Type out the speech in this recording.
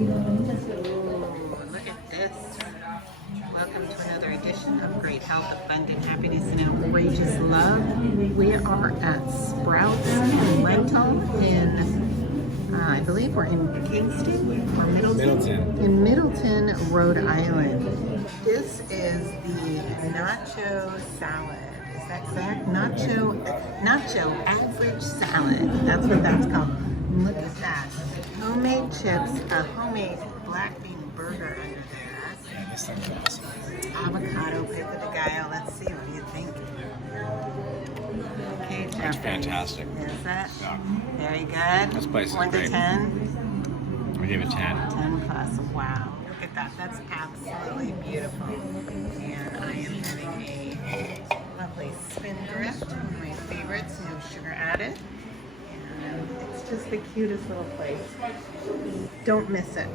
Look at this. Welcome to another edition of Great Health, Abundant Happiness, and Outrageous Love. We are at Sprout and Lentil in, I believe we're in Kingston or Middleton? In Middleton, Rhode Island. This is the nacho salad. Is that correct? Nacho average salad. That's what that's called. Look at that. Homemade chips, a homemade black bean burger under there. Yeah, this thing's awesome. Avocado pico de gallo. Let's see, what do you think? Okay, Jeff. That's fantastic. Is that Yeah. very good? This place is 1 to great. 10? I give it 10. 10 plus. Wow. Look at that. That's absolutely beautiful. And I am having a lovely spindrift, one of my favorites, no sugar added. And it's just the cutest little place. Don't miss it.